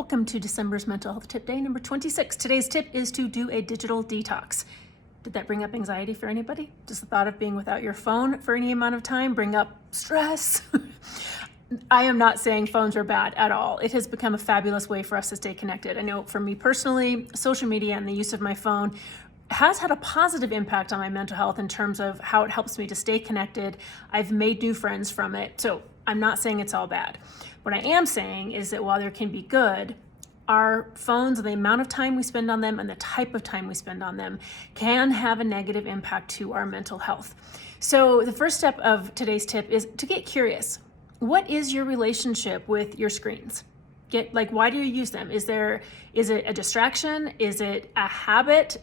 Welcome to December's Mental Health Tip Day, number 26. Today's tip is to do a digital detox. Did that bring up anxiety for anybody? Does the thought of being without your phone for any amount of time bring up stress? I am not saying phones are bad at all. It has become a fabulous way for us to stay connected. I know for me personally, social media and the use of my phone has had a positive impact on my mental health in terms of how it helps me to stay connected. I've made new friends from it. So I'm not saying it's all bad. What I am saying is that while there can be good, our phones and the amount of time we spend on them and the type of time we spend on them can have a negative impact to our mental health. So the first step of today's tip is to get curious. What is your relationship with your screens? Why do you use them? Is it a distraction? Is it a habit?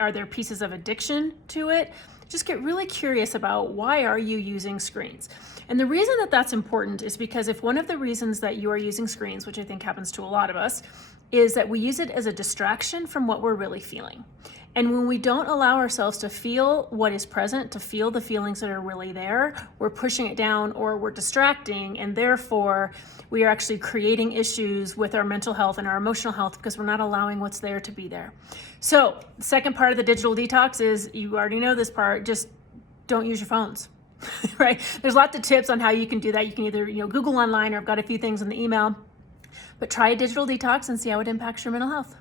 Are there pieces of addiction to it? Just get really curious about why are you using screens? And the reason that that's important is because if one of the reasons that you are using screens, which I think happens to a lot of us, is that we use it as a distraction from what we're really feeling. And when we don't allow ourselves to feel what is present, to feel the feelings that are really there, we're pushing it down or we're distracting, and therefore we are actually creating issues with our mental health and our emotional health because we're not allowing what's there to be there. So the second part of the digital detox is, you already know this part, just don't use your phones. Right? There's lots of tips on how you can do that. You can either Google online, or I've got a few things in the email, but try a digital detox and see how it impacts your mental health.